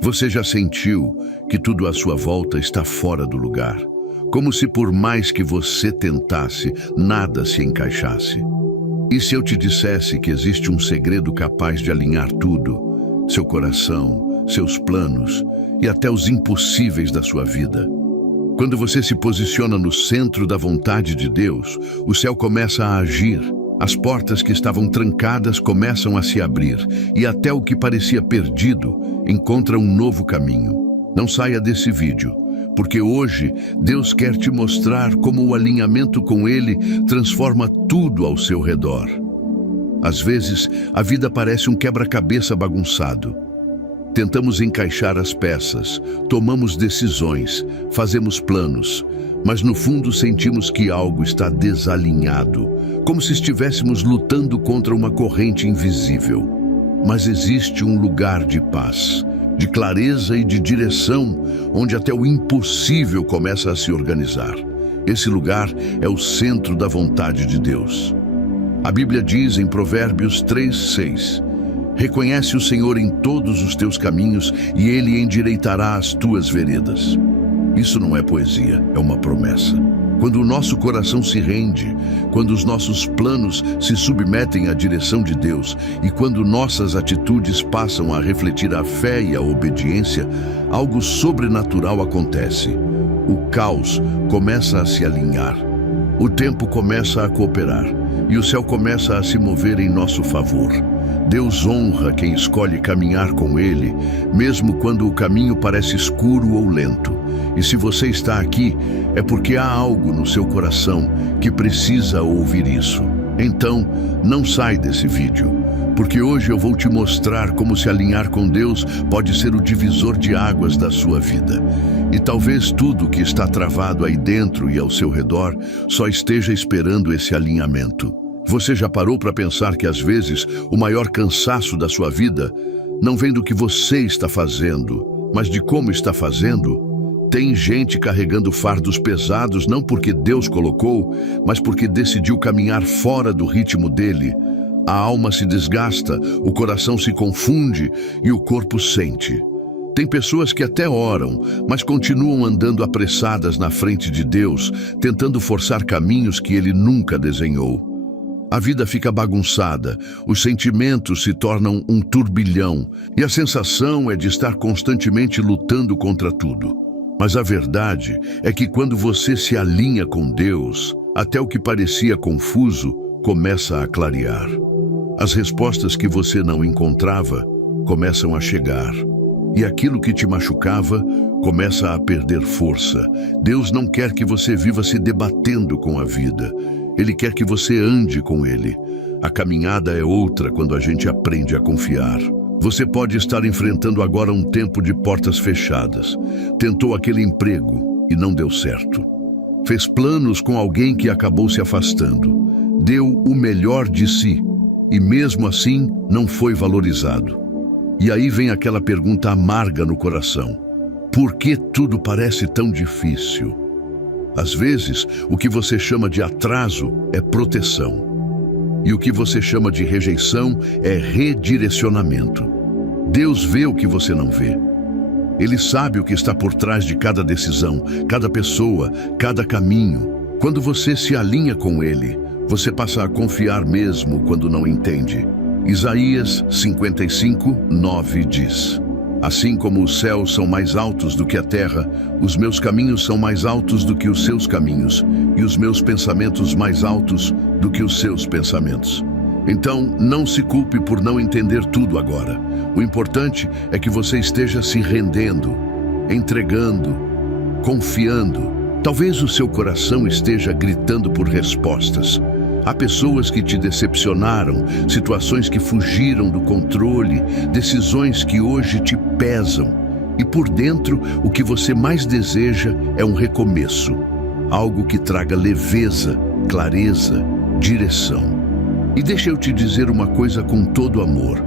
Você já sentiu que tudo à sua volta está fora do lugar? Como se por mais que você tentasse, nada se encaixasse. E se eu te dissesse que existe um segredo capaz de alinhar tudo? Seu coração, seus planos e até os impossíveis da sua vida. Quando você se posiciona no centro da vontade de Deus, o céu começa a agir. As portas que estavam trancadas começam a se abrir e até o que parecia perdido encontra um novo caminho. Não saia desse vídeo, porque hoje Deus quer te mostrar como o alinhamento com Ele transforma tudo ao seu redor. Às vezes, a vida parece um quebra-cabeça bagunçado. Tentamos encaixar as peças, tomamos decisões, fazemos planos, mas no fundo sentimos que algo está desalinhado, como se estivéssemos lutando contra uma corrente invisível. Mas existe um lugar de paz, de clareza e de direção, onde até o impossível começa a se organizar. Esse lugar é o centro da vontade de Deus. A Bíblia diz em Provérbios 3:6: reconhece o Senhor em todos os teus caminhos e Ele endireitará as tuas veredas. Isso não é poesia, é uma promessa. Quando o nosso coração se rende, quando os nossos planos se submetem à direção de Deus e quando nossas atitudes passam a refletir a fé e a obediência, algo sobrenatural acontece. O caos começa a se alinhar, o tempo começa a cooperar e o céu começa a se mover em nosso favor. Deus honra quem escolhe caminhar com Ele, mesmo quando o caminho parece escuro ou lento. E se você está aqui, é porque há algo no seu coração que precisa ouvir isso. Então, não sai desse vídeo, porque hoje eu vou te mostrar como se alinhar com Deus pode ser o divisor de águas da sua vida. E talvez tudo que está travado aí dentro e ao seu redor só esteja esperando esse alinhamento. Você já parou para pensar que às vezes o maior cansaço da sua vida não vem do que você está fazendo, mas de como está fazendo? Tem gente carregando fardos pesados não porque Deus colocou, mas porque decidiu caminhar fora do ritmo dele. A alma se desgasta, o coração se confunde e o corpo sente. Tem pessoas que até oram, mas continuam andando apressadas na frente de Deus, tentando forçar caminhos que Ele nunca desenhou. A vida fica bagunçada, os sentimentos se tornam um turbilhão e a sensação é de estar constantemente lutando contra tudo. Mas a verdade é que quando você se alinha com Deus, até o que parecia confuso começa a clarear. As respostas que você não encontrava começam a chegar. E aquilo que te machucava começa a perder força. Deus não quer que você viva se debatendo com a vida. Ele quer que você ande com Ele. A caminhada é outra quando a gente aprende a confiar. Você pode estar enfrentando agora um tempo de portas fechadas. Tentou aquele emprego e não deu certo. Fez planos com alguém que acabou se afastando. Deu o melhor de si e mesmo assim não foi valorizado. E aí vem aquela pergunta amarga no coração: por que tudo parece tão difícil? Às vezes, o que você chama de atraso é proteção. E o que você chama de rejeição é redirecionamento. Deus vê o que você não vê. Ele sabe o que está por trás de cada decisão, cada pessoa, cada caminho. Quando você se alinha com Ele, você passa a confiar mesmo quando não entende. Isaías 55:9 diz: assim como os céus são mais altos do que a terra, os meus caminhos são mais altos do que os seus caminhos, e os meus pensamentos mais altos do que os seus pensamentos. Então, não se culpe por não entender tudo agora. O importante é que você esteja se rendendo, entregando, confiando. Talvez o seu coração esteja gritando por respostas. Há pessoas que te decepcionaram, situações que fugiram do controle, decisões que hoje te pesam. E por dentro, o que você mais deseja é um recomeço. Algo que traga leveza, clareza, direção. E deixa eu te dizer uma coisa com todo amor.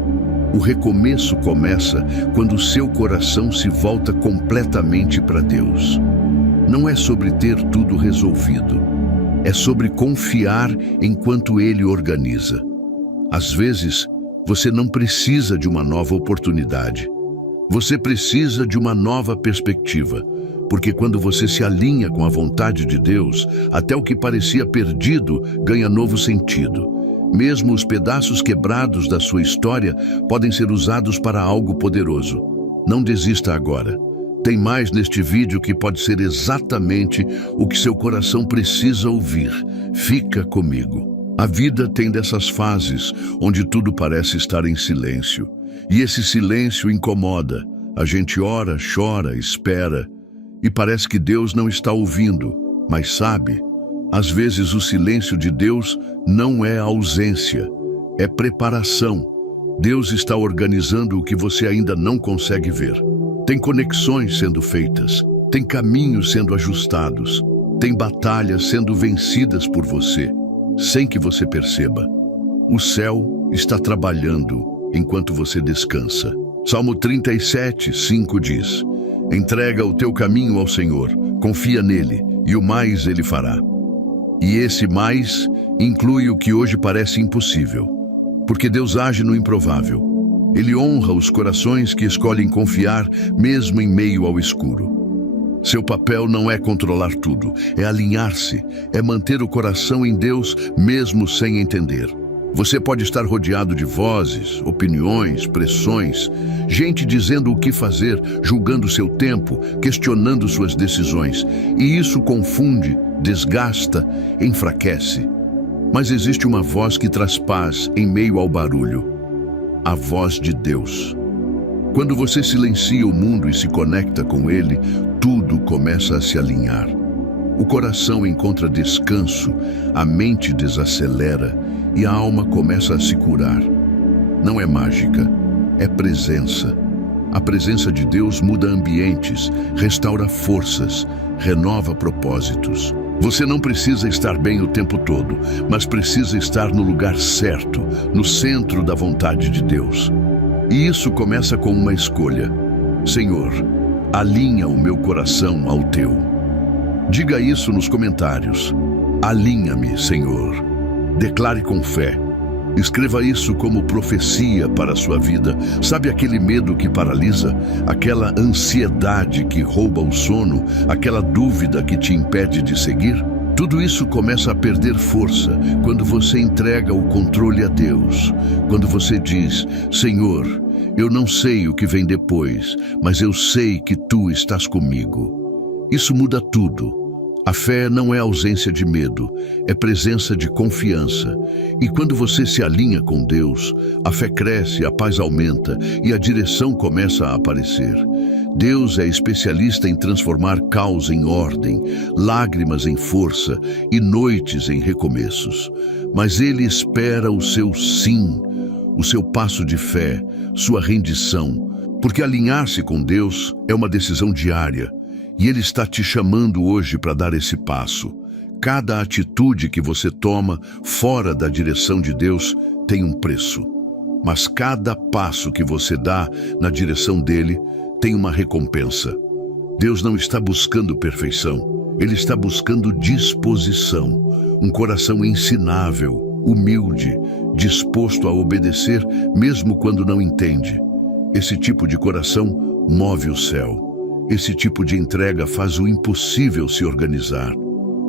O recomeço começa quando o seu coração se volta completamente para Deus. Não é sobre ter tudo resolvido. É sobre confiar enquanto Ele organiza. Às vezes, você não precisa de uma nova oportunidade. Você precisa de uma nova perspectiva, porque quando você se alinha com a vontade de Deus, até o que parecia perdido ganha novo sentido. Mesmo os pedaços quebrados da sua história podem ser usados para algo poderoso. Não desista agora. Tem mais neste vídeo que pode ser exatamente o que seu coração precisa ouvir. Fica comigo. A vida tem dessas fases onde tudo parece estar em silêncio. E esse silêncio incomoda. A gente ora, chora, espera. E parece que Deus não está ouvindo. Mas sabe, às vezes o silêncio de Deus não é ausência, é preparação. Deus está organizando o que você ainda não consegue ver. Tem conexões sendo feitas, tem caminhos sendo ajustados, tem batalhas sendo vencidas por você, sem que você perceba. O céu está trabalhando enquanto você descansa. Salmo 37:5 diz: entrega o teu caminho ao Senhor, confia nele, e o mais ele fará. E esse mais inclui o que hoje parece impossível, porque Deus age no improvável. Ele honra os corações que escolhem confiar mesmo em meio ao escuro. Seu papel não é controlar tudo, é alinhar-se, é manter o coração em Deus mesmo sem entender. Você pode estar rodeado de vozes, opiniões, pressões, gente dizendo o que fazer, julgando seu tempo, questionando suas decisões. E isso confunde, desgasta, enfraquece. Mas existe uma voz que traz paz em meio ao barulho. A voz de Deus. Quando você silencia o mundo e se conecta com ele, tudo começa a se alinhar. O coração encontra descanso, a mente desacelera e a alma começa a se curar. Não é mágica, é presença. A presença de Deus muda ambientes, restaura forças, renova propósitos. Você não precisa estar bem o tempo todo, mas precisa estar no lugar certo, no centro da vontade de Deus. E isso começa com uma escolha. Senhor, alinha o meu coração ao teu. Diga isso nos comentários. Alinha-me, Senhor. Declare com fé. Escreva isso como profecia para a sua vida. Sabe aquele medo que paralisa? Aquela ansiedade que rouba o sono? Aquela dúvida que te impede de seguir? Tudo isso começa a perder força quando você entrega o controle a Deus. Quando você diz: Senhor, eu não sei o que vem depois, mas eu sei que Tu estás comigo. Isso muda tudo. A fé não é ausência de medo, é presença de confiança. E quando você se alinha com Deus, a fé cresce, a paz aumenta e a direção começa a aparecer. Deus é especialista em transformar caos em ordem, lágrimas em força e noites em recomeços. Mas Ele espera o seu sim, o seu passo de fé, sua rendição, porque alinhar-se com Deus é uma decisão diária. E Ele está te chamando hoje para dar esse passo. Cada atitude que você toma fora da direção de Deus tem um preço. Mas cada passo que você dá na direção dele tem uma recompensa. Deus não está buscando perfeição. Ele está buscando disposição. Um coração ensinável, humilde, disposto a obedecer mesmo quando não entende. Esse tipo de coração move o céu. Esse tipo de entrega faz o impossível se organizar.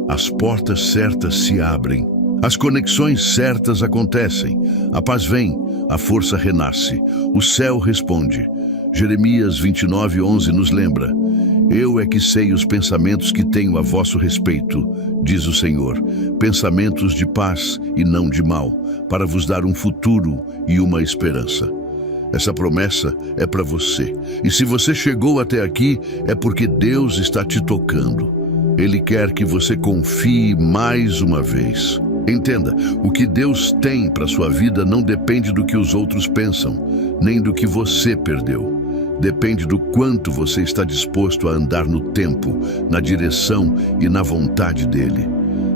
As portas certas se abrem. As conexões certas acontecem. A paz vem, a força renasce. O céu responde. Jeremias 29:11 nos lembra: Eu é que sei os pensamentos que tenho a vosso respeito, diz o Senhor, pensamentos de paz e não de mal, para vos dar um futuro e uma esperança. Essa promessa é para você. E se você chegou até aqui, é porque Deus está te tocando. Ele quer que você confie mais uma vez. Entenda, o que Deus tem para sua vida não depende do que os outros pensam, nem do que você perdeu. Depende do quanto você está disposto a andar no tempo, na direção e na vontade dele.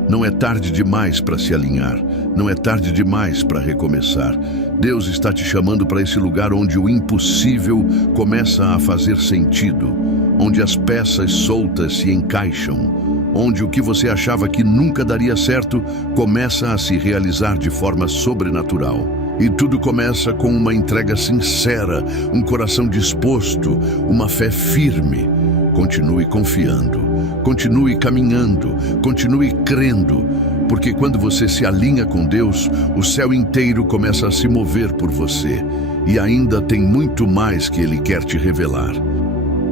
Não é tarde demais para se alinhar, não é tarde demais para recomeçar. Deus está te chamando para esse lugar onde o impossível começa a fazer sentido, onde as peças soltas se encaixam, onde o que você achava que nunca daria certo começa a se realizar de forma sobrenatural. E tudo começa com uma entrega sincera, um coração disposto, uma fé firme. Continue confiando, continue caminhando, continue crendo, porque quando você se alinha com Deus, o céu inteiro começa a se mover por você. E ainda tem muito mais que Ele quer te revelar.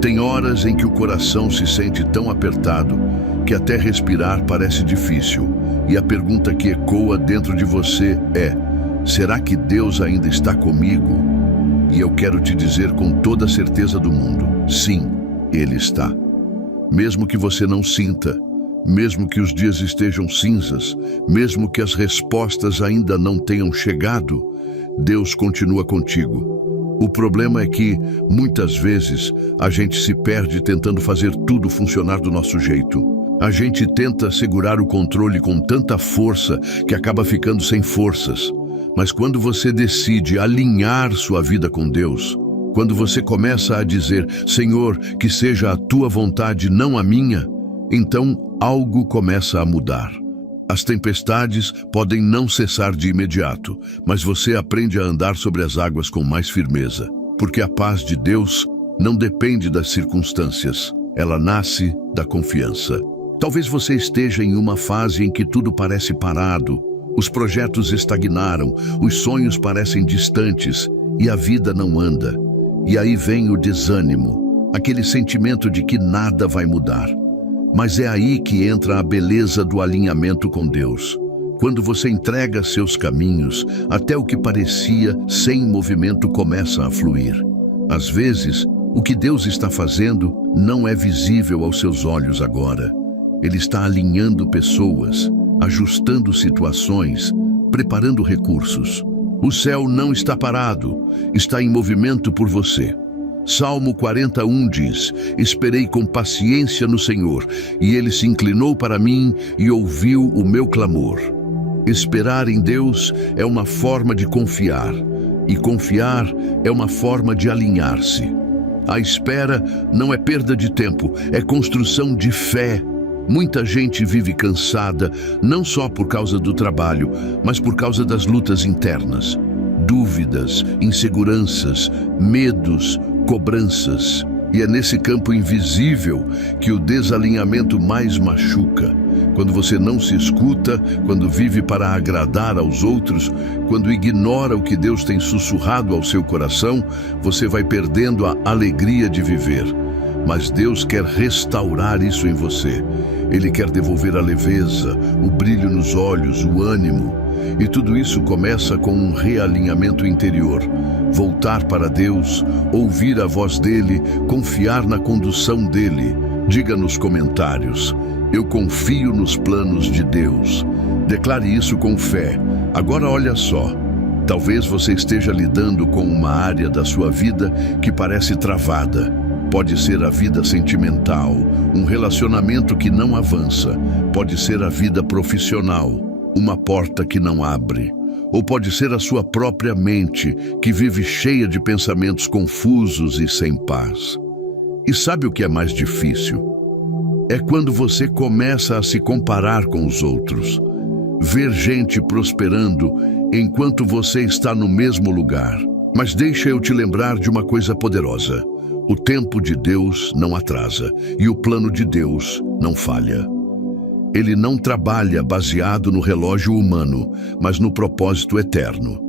Tem horas em que o coração se sente tão apertado que até respirar parece difícil. E a pergunta que ecoa dentro de você é: será que Deus ainda está comigo? E eu quero te dizer com toda a certeza do mundo: sim, Ele está. Mesmo que você não sinta, mesmo que os dias estejam cinzas, mesmo que as respostas ainda não tenham chegado, Deus continua contigo. O problema é que, muitas vezes, a gente se perde tentando fazer tudo funcionar do nosso jeito. A gente tenta segurar o controle com tanta força que acaba ficando sem forças. Mas quando você decide alinhar sua vida com Deus, quando você começa a dizer: Senhor, que seja a tua vontade, não a minha, então algo começa a mudar. As tempestades podem não cessar de imediato, mas você aprende a andar sobre as águas com mais firmeza, porque a paz de Deus não depende das circunstâncias, ela nasce da confiança. Talvez você esteja em uma fase em que tudo parece parado, os projetos estagnaram, os sonhos parecem distantes e a vida não anda. E aí vem o desânimo, aquele sentimento de que nada vai mudar. Mas é aí que entra a beleza do alinhamento com Deus. Quando você entrega seus caminhos, até o que parecia sem movimento começa a fluir. Às vezes, o que Deus está fazendo não é visível aos seus olhos agora. Ele está alinhando pessoas, ajustando situações, preparando recursos. O céu não está parado, está em movimento por você. Salmo 41 diz: esperei com paciência no Senhor, e Ele se inclinou para mim e ouviu o meu clamor. Esperar em Deus é uma forma de confiar, e confiar é uma forma de alinhar-se. A espera não é perda de tempo, é construção de fé. Muita gente vive cansada, não só por causa do trabalho, mas por causa das lutas internas. Dúvidas, inseguranças, medos, cobranças. E é nesse campo invisível que o desalinhamento mais machuca. Quando você não se escuta, quando vive para agradar aos outros, quando ignora o que Deus tem sussurrado ao seu coração, você vai perdendo a alegria de viver. Mas Deus quer restaurar isso em você. Ele quer devolver a leveza, o brilho nos olhos, o ânimo. E tudo isso começa com um realinhamento interior. Voltar para Deus, ouvir a voz dele, confiar na condução dele. Diga nos comentários: eu confio nos planos de Deus. Declare isso com fé. Agora olha só. Talvez você esteja lidando com uma área da sua vida que parece travada. Pode ser a vida sentimental, um relacionamento que não avança. Pode ser a vida profissional, uma porta que não abre. Ou pode ser a sua própria mente, que vive cheia de pensamentos confusos e sem paz. E sabe o que é mais difícil? É quando você começa a se comparar com os outros. Ver gente prosperando enquanto você está no mesmo lugar. Mas deixa eu te lembrar de uma coisa poderosa. O tempo de Deus não atrasa e o plano de Deus não falha. Ele não trabalha baseado no relógio humano, mas no propósito eterno.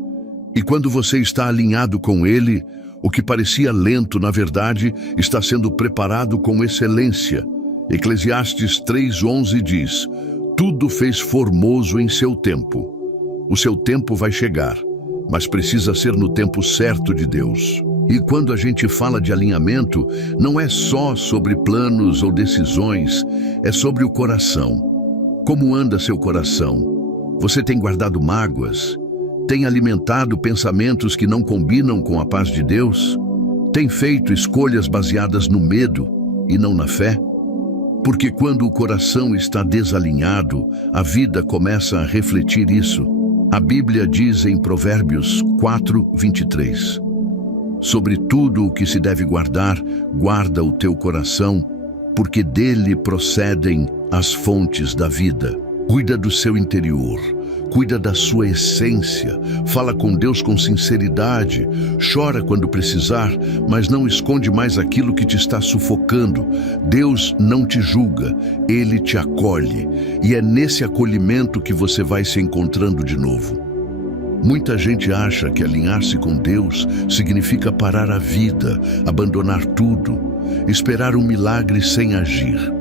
E quando você está alinhado com Ele, o que parecia lento, na verdade, está sendo preparado com excelência. Eclesiastes 3:11 diz: tudo fez formoso em seu tempo. O seu tempo vai chegar, mas precisa ser no tempo certo de Deus. E quando a gente fala de alinhamento, não é só sobre planos ou decisões, é sobre o coração. Como anda seu coração? Você tem guardado mágoas? Tem alimentado pensamentos que não combinam com a paz de Deus? Tem feito escolhas baseadas no medo e não na fé? Porque quando o coração está desalinhado, a vida começa a refletir isso. A Bíblia diz em Provérbios 4:23: sobre tudo o que se deve guardar, guarda o teu coração, porque dele procedem as fontes da vida. Cuida do seu interior, cuida da sua essência, fala com Deus com sinceridade, chora quando precisar, mas não esconde mais aquilo que te está sufocando. Deus não te julga, Ele te acolhe, e é nesse acolhimento que você vai se encontrando de novo. Muita gente acha que alinhar-se com Deus significa parar a vida, abandonar tudo, esperar um milagre sem agir.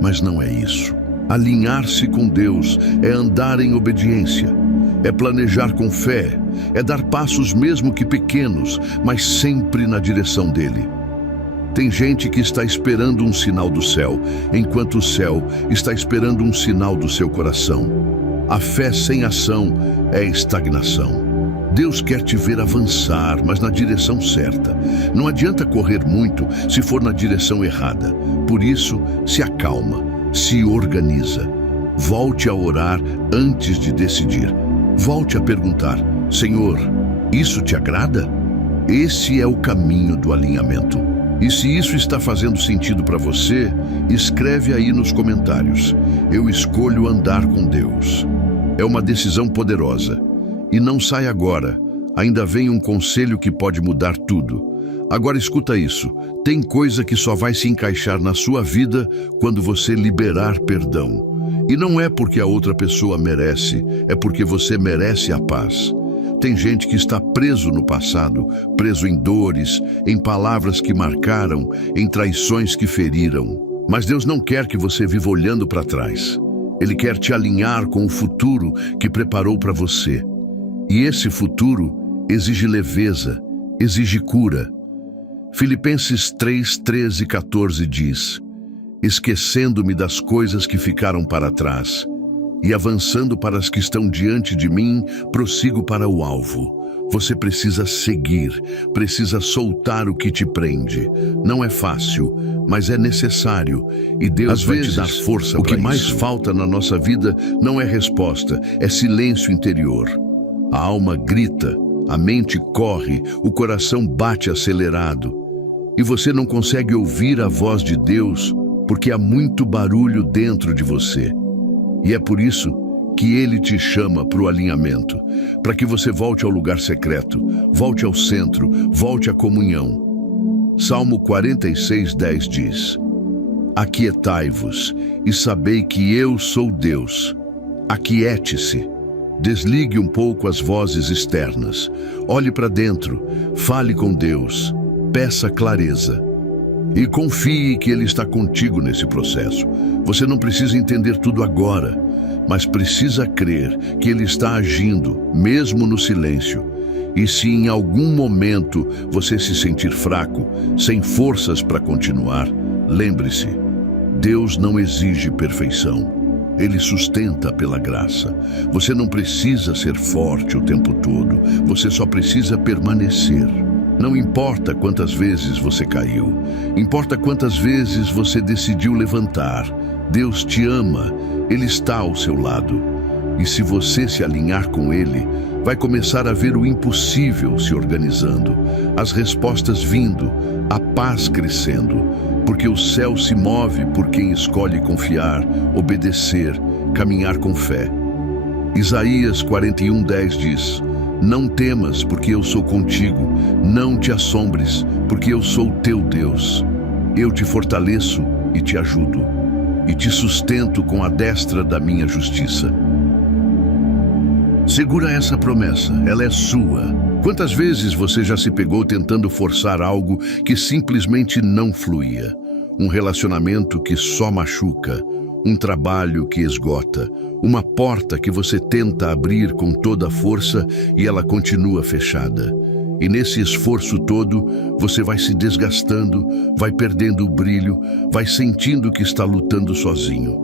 Mas não é isso. Alinhar-se com Deus é andar em obediência, é planejar com fé, é dar passos mesmo que pequenos, mas sempre na direção dele. Tem gente que está esperando um sinal do céu, enquanto o céu está esperando um sinal do seu coração. A fé sem ação é estagnação. Deus quer te ver avançar, mas na direção certa. Não adianta correr muito se for na direção errada. Por isso, se acalma. Se organiza. Volte a orar antes de decidir. Volte a perguntar: Senhor, isso te agrada? Esse é o caminho do alinhamento. E se isso está fazendo sentido para você, escreve aí nos comentários. Eu escolho andar com Deus. É uma decisão poderosa. E não sai agora. Ainda vem um conselho que pode mudar tudo. Agora escuta isso, tem coisa que só vai se encaixar na sua vida quando você liberar perdão. E não é porque a outra pessoa merece, é porque você merece a paz. Tem gente que está preso no passado, preso em dores, em palavras que marcaram, em traições que feriram. Mas Deus não quer que você viva olhando para trás. Ele quer te alinhar com o futuro que preparou para você. E esse futuro exige leveza, exige cura. Filipenses 3, 13 e 14 diz: esquecendo-me das coisas que ficaram para trás e avançando para as que estão diante de mim, prossigo para o alvo. Você precisa seguir, precisa soltar o que te prende. Não é fácil, mas é necessário, e Deus vai te dar força. O que mais falta na nossa vida não é resposta, é silêncio interior. A alma grita, a mente corre, o coração bate acelerado. E você não consegue ouvir a voz de Deus porque há muito barulho dentro de você. E é por isso que Ele te chama para o alinhamento, para que você volte ao lugar secreto, volte ao centro, volte à comunhão. Salmo 46, 10 diz: aquietai-vos e sabei que eu sou Deus. Aquiete-se. Desligue um pouco as vozes externas. Olhe para dentro, fale com Deus. Peça clareza e confie que Ele está contigo nesse processo. Você não precisa entender tudo agora, mas precisa crer que Ele está agindo, mesmo no silêncio. E se em algum momento você se sentir fraco, sem forças para continuar, lembre-se, Deus não exige perfeição. Ele sustenta pela graça. Você não precisa ser forte o tempo todo, você só precisa permanecer. Não importa quantas vezes você caiu, importa quantas vezes você decidiu levantar. Deus te ama, Ele está ao seu lado. E se você se alinhar com Ele, vai começar a ver o impossível se organizando, as respostas vindo, a paz crescendo, porque o céu se move por quem escolhe confiar, obedecer, caminhar com fé. Isaías 41:10 diz: não temas, porque eu sou contigo. Não te assombres, porque eu sou teu Deus. Eu te fortaleço e te ajudo, e te sustento com a destra da minha justiça. Segura essa promessa, ela é sua. Quantas vezes você já se pegou tentando forçar algo que simplesmente não fluía? Um relacionamento que só machuca, um trabalho que esgota, uma porta que você tenta abrir com toda a força e ela continua fechada. E nesse esforço todo, você vai se desgastando, vai perdendo o brilho, vai sentindo que está lutando sozinho.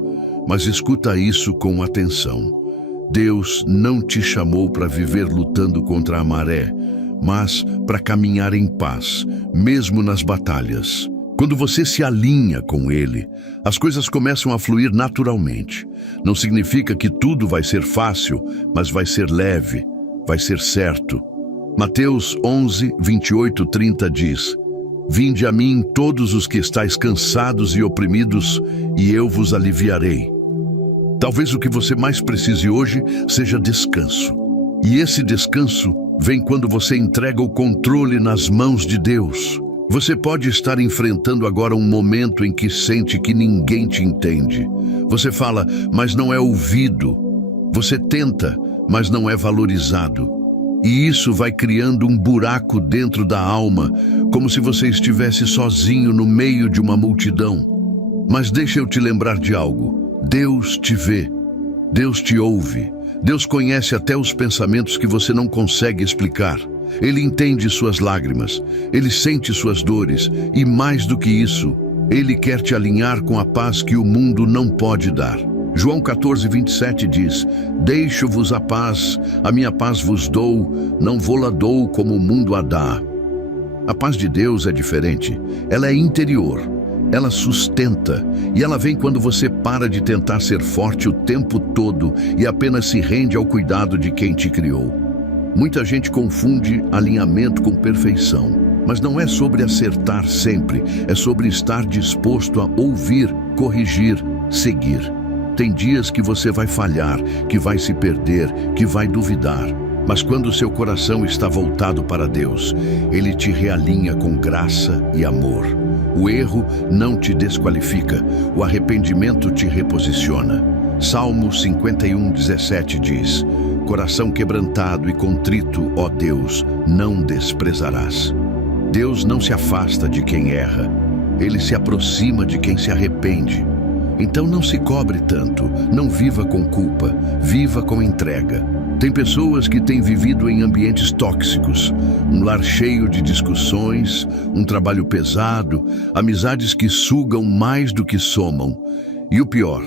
Mas escuta isso com atenção. Deus não te chamou para viver lutando contra a maré, mas para caminhar em paz, mesmo nas batalhas. Quando você se alinha com Ele, as coisas começam a fluir naturalmente. Não significa que tudo vai ser fácil, mas vai ser leve, vai ser certo. Mateus 11, 28, 30 diz: vinde a mim todos os que estáis cansados e oprimidos, e eu vos aliviarei. Talvez o que você mais precise hoje seja descanso. E esse descanso vem quando você entrega o controle nas mãos de Deus. Você pode estar enfrentando agora um momento em que sente que ninguém te entende. Você fala, mas não é ouvido. Você tenta, mas não é valorizado. E isso vai criando um buraco dentro da alma, como se você estivesse sozinho no meio de uma multidão. Mas deixa eu te lembrar de algo. Deus te vê. Deus te ouve. Deus conhece até os pensamentos que você não consegue explicar. Ele entende suas lágrimas. Ele sente suas dores. E mais do que isso, Ele quer te alinhar com a paz que o mundo não pode dar. João 14:27 diz, deixo-vos a minha paz vos dou, não vou-la dou como o mundo a dá. A paz de Deus é diferente, ela é interior, ela sustenta, e ela vem quando você para de tentar ser forte o tempo todo e apenas se rende ao cuidado de quem te criou. Muita gente confunde alinhamento com perfeição, mas não é sobre acertar sempre, é sobre estar disposto a ouvir, corrigir, seguir. Tem dias que você vai falhar, que vai se perder, que vai duvidar. Mas quando o seu coração está voltado para Deus, Ele te realinha com graça e amor. O erro não te desqualifica, o arrependimento te reposiciona. Salmo 51:17 diz, coração quebrantado e contrito, ó Deus, não desprezarás. Deus não se afasta de quem erra, Ele se aproxima de quem se arrepende. Então não se cobre tanto, não viva com culpa, viva com entrega. Tem pessoas que têm vivido em ambientes tóxicos, um lar cheio de discussões, um trabalho pesado, amizades que sugam mais do que somam. E o pior,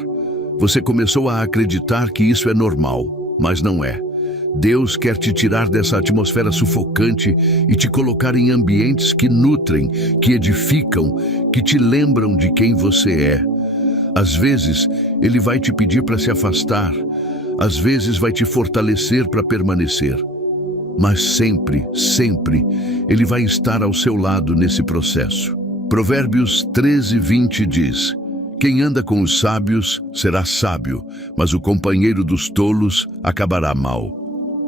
você começou a acreditar que isso é normal, mas não é. Deus quer te tirar dessa atmosfera sufocante e te colocar em ambientes que nutrem, que edificam, que te lembram de quem você é. Às vezes, Ele vai te pedir para se afastar, às vezes vai te fortalecer para permanecer. Mas sempre, sempre, Ele vai estar ao seu lado nesse processo. Provérbios 13:20 diz, quem anda com os sábios será sábio, mas o companheiro dos tolos acabará mal.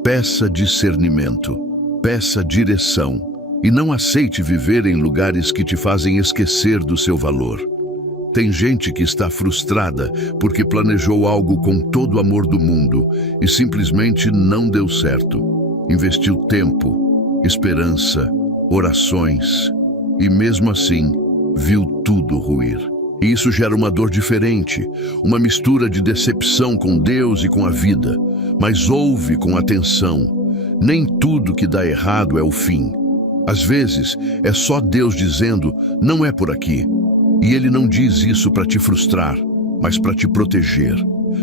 Peça discernimento, peça direção, e não aceite viver em lugares que te fazem esquecer do seu valor. Tem gente que está frustrada porque planejou algo com todo o amor do mundo e simplesmente não deu certo. Investiu tempo, esperança, orações e mesmo assim viu tudo ruir. E isso gera uma dor diferente, uma mistura de decepção com Deus e com a vida. Mas ouve com atenção, nem tudo que dá errado é o fim. Às vezes é só Deus dizendo, não é por aqui. E Ele não diz isso para te frustrar, mas para te proteger,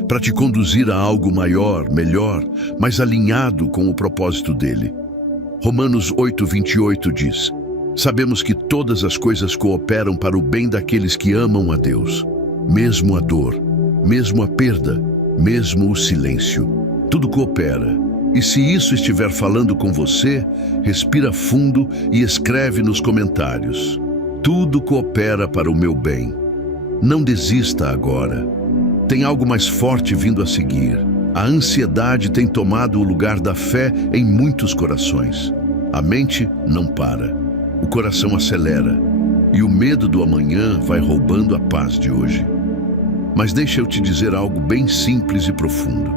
para te conduzir a algo maior, melhor, mais alinhado com o propósito dEle. Romanos 8:28 diz, sabemos que todas as coisas cooperam para o bem daqueles que amam a Deus. Mesmo a dor, mesmo a perda, mesmo o silêncio, tudo coopera. E se isso estiver falando com você, respira fundo e escreve nos comentários. Tudo coopera para o meu bem. Não desista agora. Tem algo mais forte vindo a seguir. A ansiedade tem tomado o lugar da fé em muitos corações. A mente não para. O coração acelera. E o medo do amanhã vai roubando a paz de hoje. Mas deixa eu te dizer algo bem simples e profundo.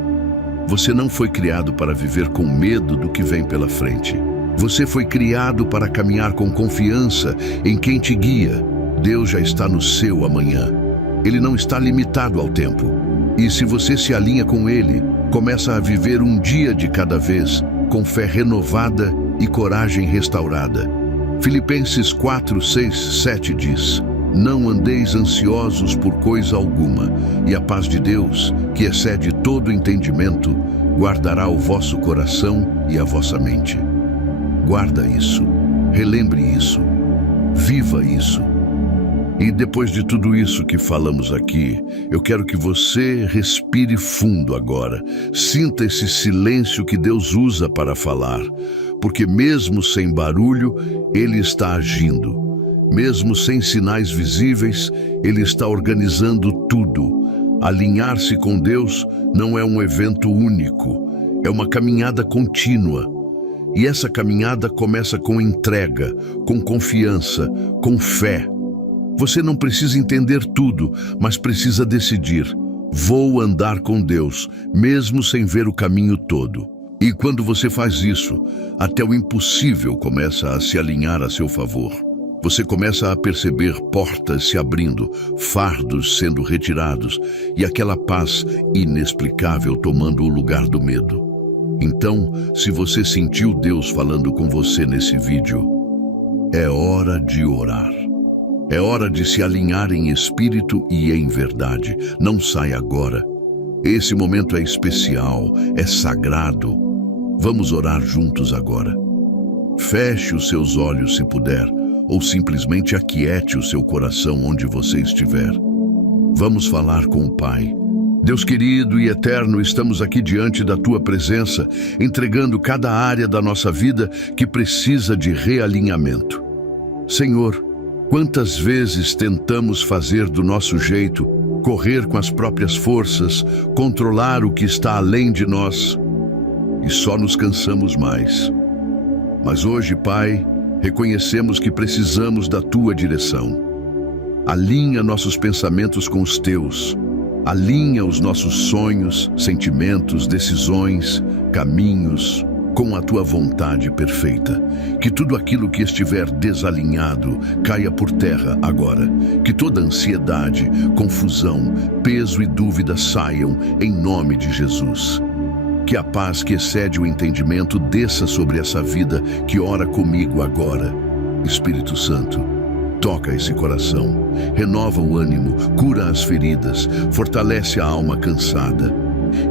Você não foi criado para viver com medo do que vem pela frente. Você foi criado para caminhar com confiança em quem te guia. Deus já está no seu amanhã. Ele não está limitado ao tempo. E se você se alinha com Ele, começa a viver um dia de cada vez, com fé renovada e coragem restaurada. Filipenses 4:6-7 diz, não andeis ansiosos por coisa alguma, e a paz de Deus, que excede todo entendimento, guardará o vosso coração e a vossa mente. Guarda isso, relembre isso, viva isso. E depois de tudo isso que falamos aqui, eu quero que você respire fundo agora. Sinta esse silêncio que Deus usa para falar, porque mesmo sem barulho, Ele está agindo. Mesmo sem sinais visíveis, Ele está organizando tudo. Alinhar-se com Deus não é um evento único, é uma caminhada contínua. E essa caminhada começa com entrega, com confiança, com fé. Você não precisa entender tudo, mas precisa decidir: vou andar com Deus, mesmo sem ver o caminho todo. E quando você faz isso, até o impossível começa a se alinhar a seu favor. Você começa a perceber portas se abrindo, fardos sendo retirados e aquela paz inexplicável tomando o lugar do medo. Então, se você sentiu Deus falando com você nesse vídeo, é hora de orar. É hora de se alinhar em espírito e em verdade. Não saia agora. Esse momento é especial, é sagrado. Vamos orar juntos agora. Feche os seus olhos se puder, ou simplesmente aquiete o seu coração onde você estiver. Vamos falar com o Pai. Deus querido e eterno, estamos aqui diante da Tua presença, entregando cada área da nossa vida que precisa de realinhamento. Senhor, quantas vezes tentamos fazer do nosso jeito, correr com as próprias forças, controlar o que está além de nós, e só nos cansamos mais. Mas hoje, Pai, reconhecemos que precisamos da Tua direção. Alinha nossos pensamentos com os Teus. Alinha os nossos sonhos, sentimentos, decisões, caminhos com a Tua vontade perfeita. Que tudo aquilo que estiver desalinhado caia por terra agora. Que toda ansiedade, confusão, peso e dúvida saiam em nome de Jesus. Que a paz que excede o entendimento desça sobre essa vida que ora comigo agora. Espírito Santo, toca esse coração, renova o ânimo, cura as feridas, fortalece a alma cansada.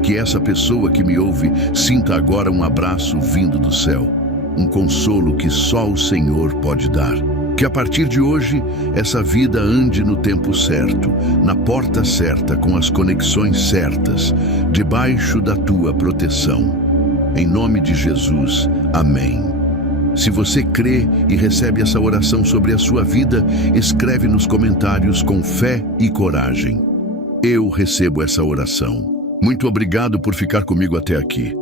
Que essa pessoa que me ouve sinta agora um abraço vindo do céu, um consolo que só o Senhor pode dar. Que a partir de hoje, essa vida ande no tempo certo, na porta certa, com as conexões certas, debaixo da Tua proteção. Em nome de Jesus, amém. Se você crê e recebe essa oração sobre a sua vida, escreve nos comentários com fé e coragem: eu recebo essa oração. Muito obrigado por ficar comigo até aqui.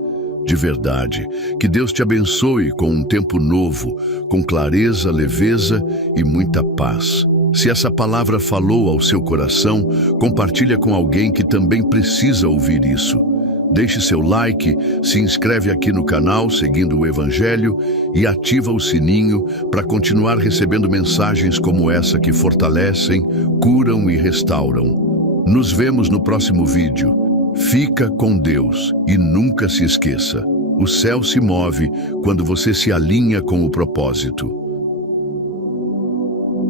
De verdade, que Deus te abençoe com um tempo novo, com clareza, leveza e muita paz. Se essa palavra falou ao seu coração, compartilha com alguém que também precisa ouvir isso. Deixe seu like, se inscreve aqui no canal seguindo o Evangelho e ativa o sininho para continuar recebendo mensagens como essa que fortalecem, curam e restauram. Nos vemos no próximo vídeo. Fica com Deus e nunca se esqueça: o céu se move quando você se alinha com o propósito.